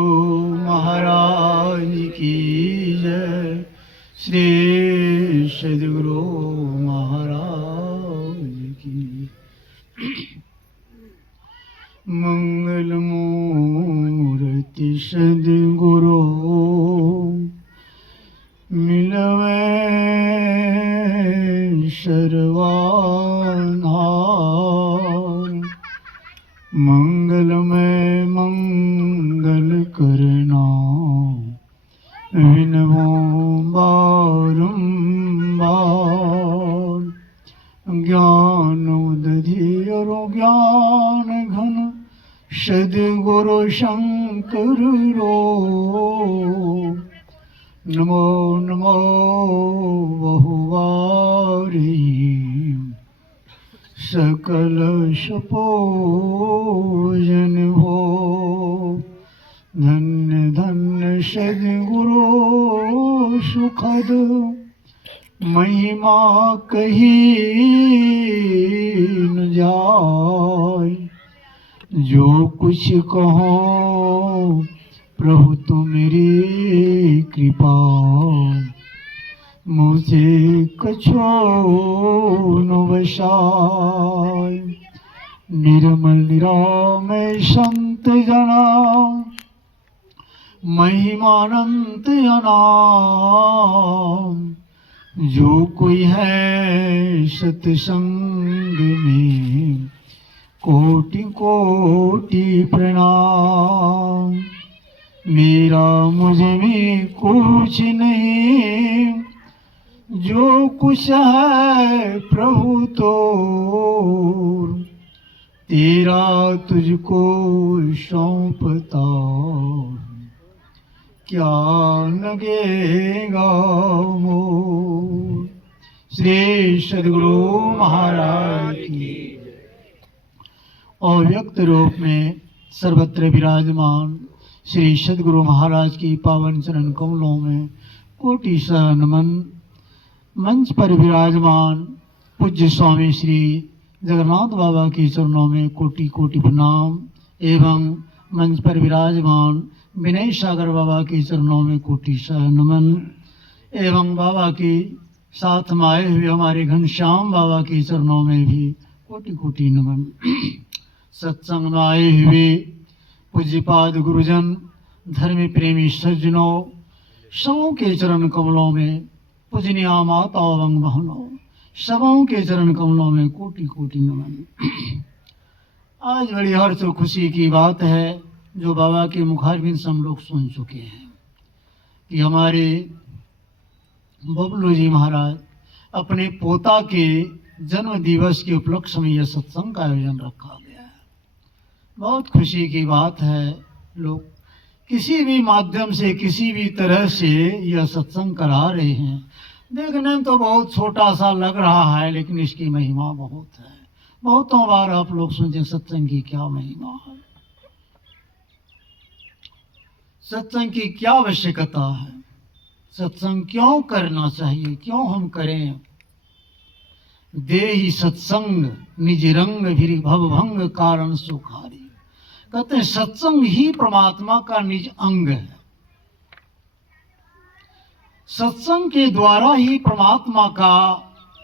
महाराज की जय। श्री सद्गुरु महाराज की। मंगल मूर्ति सद्गुरु मिलवे सर्वाधार। मंगलमय मंगल करना विनवो बारंबार। ज्ञान उदधि और ज्ञान घन सद्गुरु शंकर रो। नमो नमो बहुवारी सकल सुपूजन हो। धन्य धन्य सद्गुरु सुखद महिमा कही न जाय। जो कुछ कहो प्रभु तुम्हारी कृपा मुझे कछो न वसाय। निर्मल निरामय संत जना महिमानंत अनाम। जो कोई है सत्संग में कोटि कोटि प्रणाम। मेरा मुझ में कुछ नहीं, जो कुछ है प्रभु तो तेरा तुझको सौंपता। क्या लगेगा मोह। श्री सद्गुरु महाराज की। और व्यक्त रूप में सर्वत्र विराजमान श्री सद्गुरु महाराज की पावन चरण कमलों में कोटि सह नमन। मंच पर विराजमान पूज्य स्वामी श्री जगन्नाथ बाबा के चरणों में कोटि कोटि प्रणाम। एवं मंच पर विराजमान विनय सागर बाबा के चरणों में कोटि सह नमन। एवं बाबा के साथ में आए हुए हमारे घनश्याम बाबा के चरणों में भी कोटि कोटि नमन। सत्संग में आए हुए पूज्यपाद गुरुजन धर्म प्रेमी सज्जनों सबों के चरण कमलों में पूजनीय माताओं एवं बहनों सबों के चरण कमलों में कोटि कोटि नमन। आज बड़ी हर्ष और खुशी की बात है जो बाबा के मुखारबिंद से हम लोग सुन चुके हैं कि हमारे बबलू जी महाराज अपने पोता के जन्म दिवस के उपलक्ष्य में यह सत्संग का आयोजन रखा गया है। बहुत खुशी की बात है। लोग किसी भी माध्यम से किसी भी तरह से यह सत्संग करा रहे हैं। देखने में तो बहुत छोटा सा लग रहा है लेकिन इसकी महिमा बहुत है। बहुतों बार आप लोग सुनते सत्संग की क्या महिमा है, सत्संग की क्या आवश्यकता है, सत्संग क्यों करना चाहिए, क्यों हम करें। देहि सत्संग निज रंग भिरि भवभंग कारण सुखारी। कहते हैं सत्संग ही परमात्मा का निज अंग है। सत्संग के द्वारा ही परमात्मा का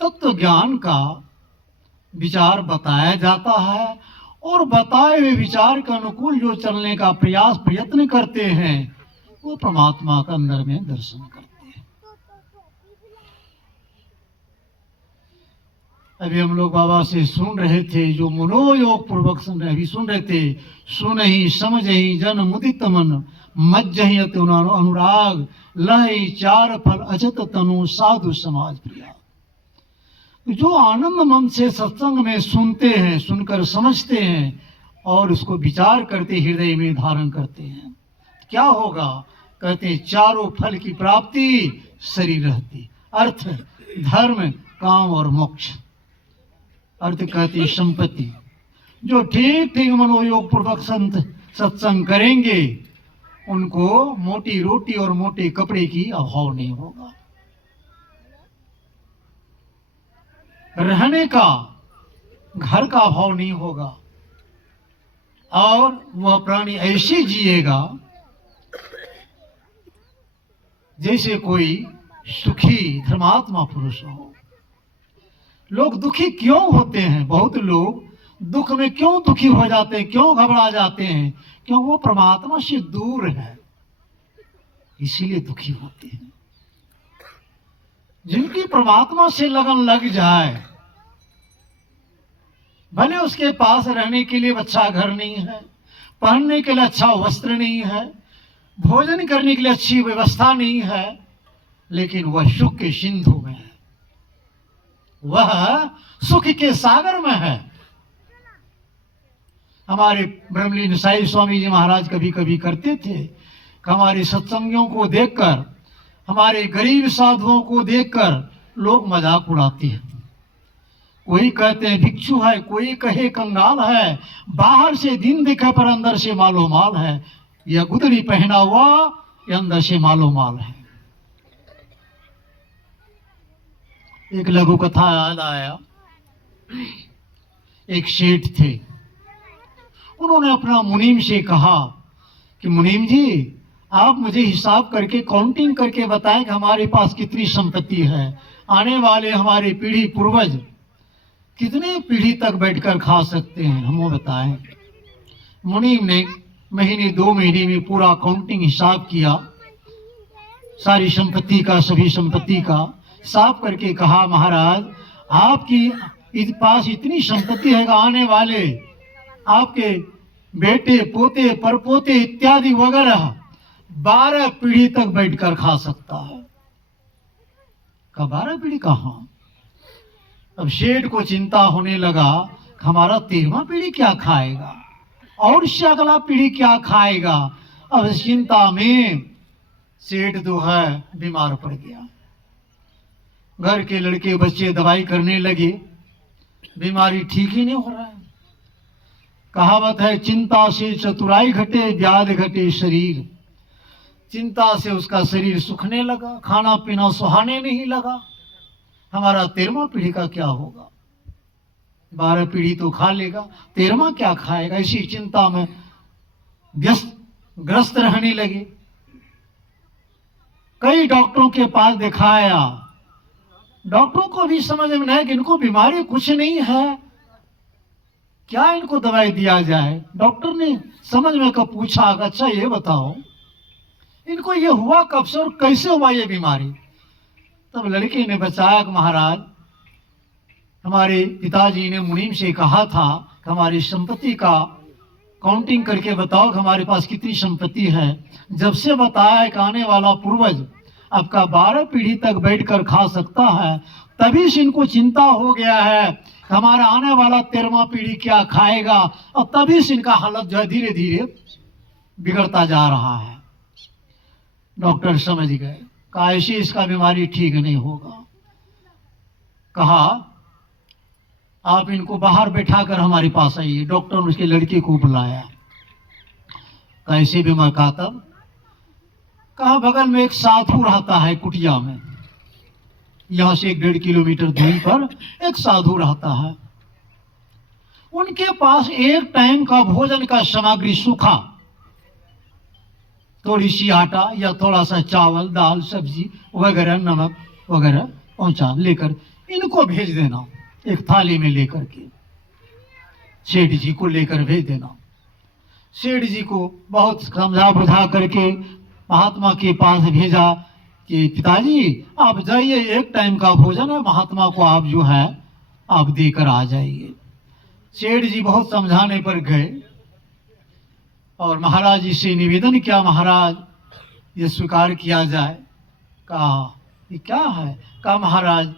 तत्व ज्ञान का विचार बताया जाता है और बताए हुए विचार के अनुकूल जो चलने का प्रयास प्रयत्न करते हैं वो परमात्मा का अंदर में दर्शन करते हैं। अभी हम लोग बाबा से सुन रहे थे जो मनोयोग पूर्वक सुन रहे थे। सुन ही समझ ही जन मुदित मन मज्जहि अति अनुराग लहि चार फल अजत तनु साधु समाज प्रिया। जो आनंद मन से सत्संग में सुनते हैं, सुनकर समझते हैं और उसको विचार करते हृदय में धारण करते हैं, क्या होगा। कहते चारों फल की प्राप्ति शरीर रहती। अर्थ धर्म काम और मोक्ष। अर्थ कहती संपत्ति। जो ठीक ठीक मनोयोग पूर्वक संत सत्संग करेंगे उनको मोटी रोटी और मोटे कपड़े की अभाव नहीं होगा। रहने का घर का अभाव नहीं होगा और वह प्राणी ऐसे जिएगा जैसे कोई सुखी धर्मात्मा पुरुष हो। लोग दुखी क्यों होते हैं? बहुत लोग दुख में क्यों दुखी हो जाते हैं, क्यों घबरा जाते हैं? क्यों? वो परमात्मा से दूर है, इसीलिए दुखी होते हैं। जिनकी परमात्मा से लगन लग जाए, भले उसके पास रहने के लिए अच्छा घर नहीं है, पहनने के लिए अच्छा वस्त्र नहीं है, भोजन करने के लिए अच्छी व्यवस्था नहीं है, लेकिन वह सुख के सिंधु में है, वह सुख के सागर में है। हमारे ब्रह्मलीन साई स्वामी जी महाराज कभी कभी करते थे कि हमारे सत्संगियों को देखकर, हमारे गरीब साधुओं को देखकर लोग मजाक उड़ाते हैं। कोई कहते हैं भिक्षु है, कोई कहे कंगाल है, बाहर से दिन दिखे पर अंदर से मालो माल है, यह गुदड़ी पहना हुआ ये अंदर से मालो माल है। एक लघु कथा याद आया। एक सेठ थे, उन्होंने अपना मुनीम से कहा कि मुनीम जी, आप मुझे हिसाब करके काउंटिंग करके बताएं कि हमारे पास कितनी संपत्ति है, आने वाले हमारे पीढ़ी पूर्वज कितने पीढ़ी तक बैठकर खा सकते हैं, हमें बताएं। मुनीम ने महीने 2 महीने में पूरा काउंटिंग हिसाब किया, सारी संपत्ति का, सभी संपत्ति का हिसाब करके कहा, महाराज आपकी पास इतनी संपत्ति है कि आने वाले आपके बेटे पोते परपोते इत्यादि वगैरह 12 पीढ़ी तक बैठकर खा सकता है। का 12 पीढ़ी कहाँ? अब शेठ को चिंता होने लगा, हमारा 13वां पीढ़ी क्या खाएगा और इससे अगला पीढ़ी क्या खाएगा। अब इस चिंता में सेठ जो है बीमार पड़ गया। घर के लड़के बच्चे दवाई करने लगे, बीमारी ठीक ही नहीं हो रहा है। कहावत है, चिंता से चतुराई घटे, व्याध घटे शरीर। चिंता से उसका शरीर सूखने लगा, खाना पीना सुहाने नहीं लगा। हमारा 13वां पीढ़ी का क्या होगा? 12 पीढ़ी तो खा लेगा, 13वां क्या खाएगा? इसी चिंता में ग्रस्त रहने लगे। कई डॉक्टरों के पास दिखाया, डॉक्टरों को भी समझ में नहीं कि इनको बीमारी कुछ नहीं है, क्या इनको दवाई दिया जाए। डॉक्टर ने समझ में कब पूछा, अच्छा ये बताओ इनको ये हुआ कब से और कैसे हुआ ये बीमारी? तब लड़के ने बताया कि महाराज, हमारे पिताजी ने मुनीम से कहा था कि हमारी संपत्ति का काउंटिंग करके बताओ कि हमारे पास कितनी संपत्ति है। जब से बताया कि आने वाला पूर्वज आपका 12 पीढ़ी तक बैठकर खा सकता है, तभी से इनको चिंता हो गया है कि हमारा आने वाला 13वां पीढ़ी क्या खाएगा, और तभी से इनका हालत जो है धीरे धीरे बिगड़ता जा रहा है। डॉक्टर समझ गए, कहा ऐसे इसका बीमारी ठीक नहीं होगा। कहा आप इनको बाहर बैठाकर हमारे पास आइए। डॉक्टर ने उसके लड़के को बुलाया। कैसे बीमार? कहा तब कहा बगल में एक साधु रहता है कुटिया में, यहां से 1-1.5 किलोमीटर दूरी पर एक साधु रहता है। उनके पास एक टाइम का भोजन का सामग्री सूखा, थोड़ी सी आटा या थोड़ा सा चावल दाल सब्जी वगैरह नमक वगैरह पहुंचा लेकर इनको भेज देना, एक थाली में लेकर के सेठ जी को लेकर भेज देना। सेठ जी को बहुत समझा बुझा करके महात्मा के पास भेजा कि पिताजी आप जाइए, एक टाइम का भोजन है, महात्मा को आप जो है आप देकर आ जाइए। सेठ जी बहुत समझाने पर गए और महाराज जी से निवेदन किया, महाराज ये स्वीकार किया जाए। कहा ये क्या है? कहा महाराज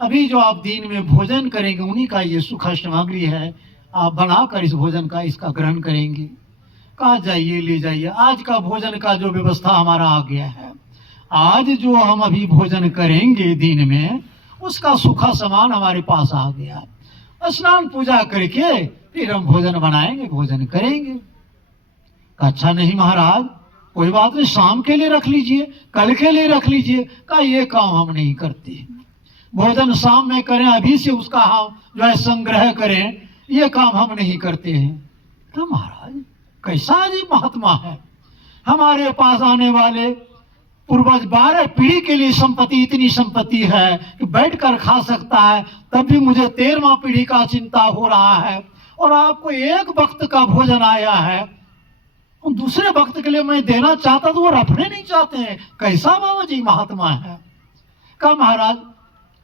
अभी जो आप दिन में भोजन करेंगे उन्हीं का ये सूखा सामग्री है, आप बनाकर इस भोजन का इसका ग्रहण करेंगे। कहा जाइए ले जाइए, आज का भोजन का जो व्यवस्था हमारा आ गया है, आज जो हम अभी भोजन करेंगे दिन में उसका सूखा सामान हमारे पास आ गया, स्नान पूजा करके फिर हम भोजन बनाएंगे, भोजन करेंगे। अच्छा नहीं महाराज कोई बात नहीं, शाम के लिए रख लीजिए, कल के लिए रख लीजिए। कहा ये काम हम नहीं करते, भोजन शाम में करें, अभी से उसका हम जो है संग्रह करें, ये काम हम नहीं करते हैं। तो महाराज कैसा अजीब महात्मा है, हमारे पास आने वाले पूर्वज 12 पीढ़ी के लिए संपत्ति, इतनी संपत्ति है कि बैठकर खा सकता है, तब भी मुझे 13वां पीढ़ी का चिंता हो रहा है। और आपको एक वक्त का भोजन आया है, दूसरे वक्त के लिए मैं देना चाहता तो वो रखने नहीं चाहते हैं। कैसा बाबा जी महात्मा है। कहा महाराज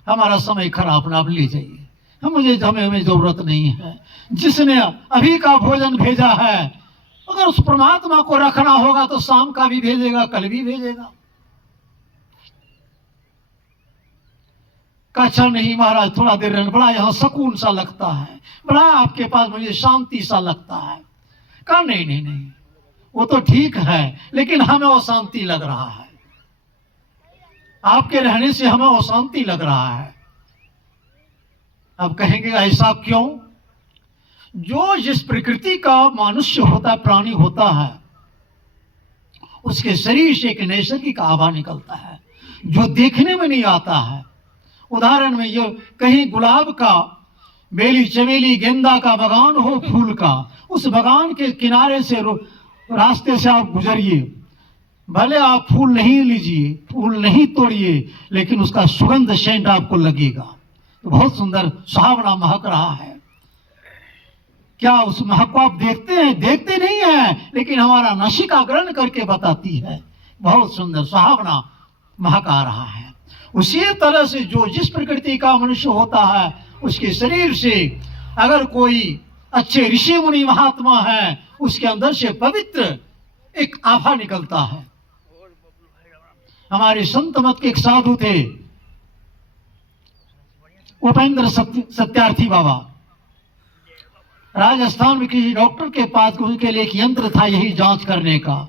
हमारा समय खराब ना, आप ले जाइए, हमें जरूरत नहीं है। जिसने अभी का भोजन भेजा है, अगर उस परमात्मा को रखना होगा तो शाम का भी भेजेगा, कल भी भेजेगा। अच्छा नहीं महाराज, थोड़ा देर रहने, बड़ा यहाँ सुकून सा लगता है, बड़ा आपके पास मुझे शांति सा लगता है। कहा नहीं नहीं नहीं, वो तो ठीक है, लेकिन हमें वो शांति लग रहा है, आपके रहने से हमें वो शांति लग रहा है। अब कहेंगे ऐसा क्यों? जो जिस प्रकृति का मनुष्य होता है, प्राणी होता है, उसके शरीर से एक नैसर्गिक आभा निकलता है जो देखने में नहीं आता है। उदाहरण में ये कहीं गुलाब का, बेली, चमेली, गेंदा का बगान हो, फूल का, उस बगान के किनारे से रास्ते से आप गुजरिए, भले आप फूल नहीं लीजिए, फूल नहीं तोड़िए, लेकिन उसका सुगंध सेंट आपको लगेगा, बहुत सुंदर सुहावना महक रहा है। क्या उस महक को आप देखते हैं? देखते नहीं है, लेकिन हमारा नासिका ग्रहण करके बताती है, बहुत सुंदर सुहावना महक आ रहा है। उसी तरह से जो जिस प्रकृति का मनुष्य होता है, उसके शरीर से अगर कोई अच्छे ऋषि मुनि महात्मा है, उसके अंदर से पवित्र एक आभा निकलता है। हमारे संत मत के एक साधु थे, उपेंद्र सत्यार्थी बाबा। राजस्थान में किसी डॉक्टर के पास उसके लिए एक यंत्र था यही जांच करने का।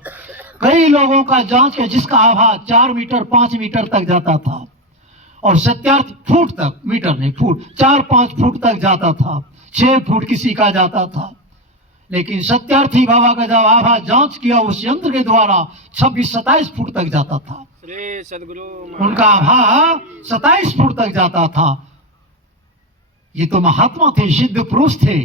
कई लोगों का जांच किया जिसका आभा 4 मीटर 5 मीटर तक जाता था, और सत्यार्थी फुट तक, मीटर नहीं फुट, 4-5 फुट तक जाता था, 6 फुट किसी का जाता था। लेकिन सत्यार्थी बाबा का जब आभा जांच किया उस यंत्र के द्वारा 26-27 फुट तक जाता था। सदगुरु उनका आभा 27 फुट तक जाता था। ये तो महात्मा थे, सिद्ध पुरुष थे।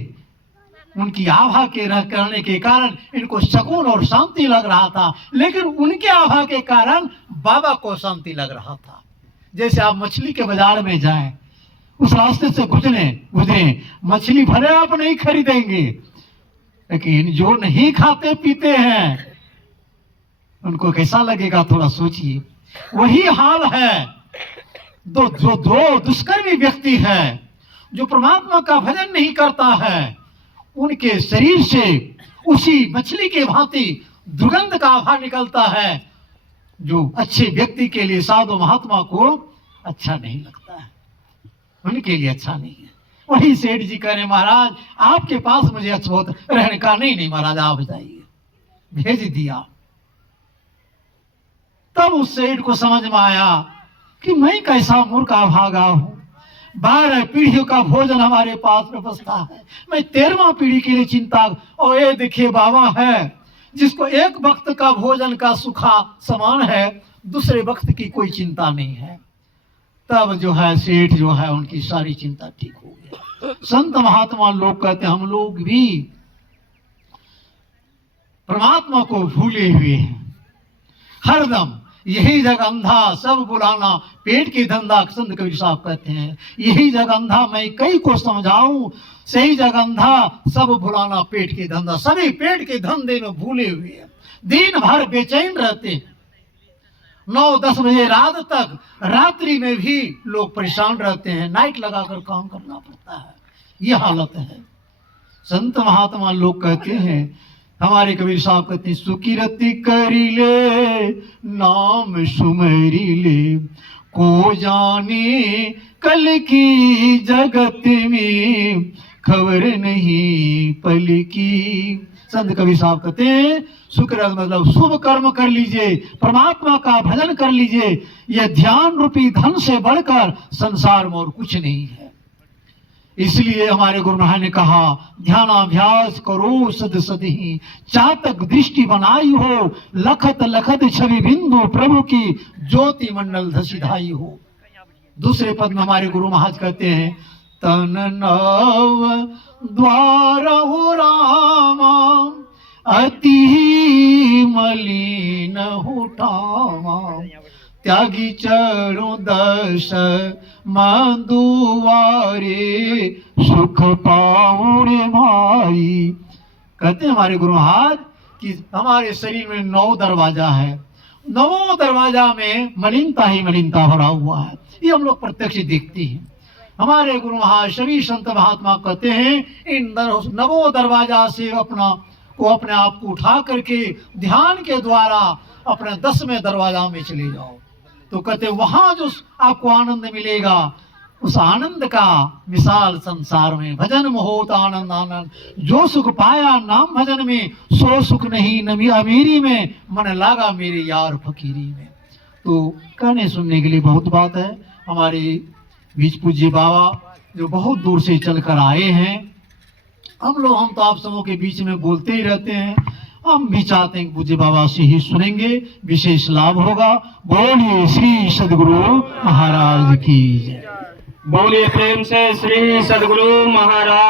उनकी आभा के करने के कारण इनको सुकून और शांति लग रहा था, लेकिन उनके आभा के कारण बाबा को शांति लग रहा था। जैसे आप मछली के बाजार में जाएं, उस रास्ते से गुजरे, मछली भले आप नहीं खरीदेंगे, लेकिन जो नहीं खाते पीते हैं उनको कैसा लगेगा, थोड़ा सोचिए। वही हाल है दो दुष्कर्मी व्यक्ति है जो परमात्मा का भजन नहीं करता है, उनके शरीर से उसी मछली के भांति दुर्गंध का आभा निकलता है, जो अच्छे व्यक्ति के लिए, साधु महात्मा को अच्छा नहीं लगता है, उनके लिए अच्छा नहीं है। वही सेठ जी कह रहे महाराज आपके पास मुझे अछूत रहने का। नहीं महाराज आप जाइए, भेज दिया। तब उस सेठ को समझ में आया कि मैं कैसा मूर्ख अभागा हूं, 12 पीढ़ियों का भोजन हमारे पास व्यवस्था है, मैं 13वां पीढ़ी के लिए चिंता। और ये देखिए बाबा है जिसको एक वक्त का भोजन का सुखा समान है, दूसरे वक्त की कोई चिंता नहीं है। तब जो है सेठ जो है उनकी सारी चिंता ठीक हो गई। संत महात्मा लोग कहते हम लोग भी परमात्मा को भूले हुए हैं, हरदम यही जग अंधा सब बुलाना पेट की धंधा। संत कबीर साहब कहते हैं यही जग अंधा मैं कई को समझाऊं, सही जग अंधा सब बुलाना पेट की धंधा। सभी पेट के धंधे में भूले हुए हैं, दिन भर बेचैन रहते हैं, 9-10 बजे रात तक, रात्रि में भी लोग परेशान रहते हैं, नाइट लगाकर काम करना पड़ता है, ये हालत है। संत महात्मा लोग कहते हैं, हमारे कबीर साहब कहते हैं सुकिरति करी ले नाम सुमरी ले, को जाने कल की जगत में खबर नहीं पल की। संत कबीर साहब कहते हैं शुक्र मतलब शुभ कर्म कर लीजिए, परमात्मा का भजन कर लीजिए, यह ध्यान रूपी धन से बढ़कर संसार में और कुछ नहीं है। इसलिए हमारे गुरु महाराज ने कहा ध्यानाभ्यास करो सद सदहि, चातक दृष्टि बनाई हो, लखत लखत छवि बिंदु प्रभु की ज्योति मंडल धसिधाई हो। दूसरे पद में हमारे गुरु महाराज कहते हैं तन नव द्वार हो रामा, अति मलिन उठावा, त्यागी चरणों दश मंदुवारे, सुख पाऊरे भाई। कहते हैं हमारे गुरु महाराज कि हमारे शरीर में 9 दरवाजा है, 9 दरवाजा में मलिनता ही मलिनता भरा हुआ है। ये हम लोग प्रत्यक्ष देखते हैं। हमारे गुरु महाराज सभी संत महात्मा कहते हैं इन 9 दरवाजा से अपने आप को उठा करके ध्यान के द्वारा अपने 10वें दरवाजा में चले जाओ। तो कहते वहां जो आपको आनंद मिलेगा, उस आनंद का विशाल संसार में भजन मोहोत आनंद आनंद, जो सुख पाया नाम भजन में, सो सुख नहीं नमी अमीरी में, मन लागा मेरे यार फकीरी में। तो कहने सुनने के लिए बहुत बात है। हमारे बीच पूज्य बाबा जो बहुत दूर से चलकर आए हैं, हम तो आप सबों के बीच में बोलते ही रहते हैं। हम भी चाहते हैं कि पूज्य बाबा से ही सुनेंगे, विशेष लाभ होगा। बोलिए श्री सद्गुरु महाराज की जय। बोलिए प्रेम से श्री सद्गुरु महाराज।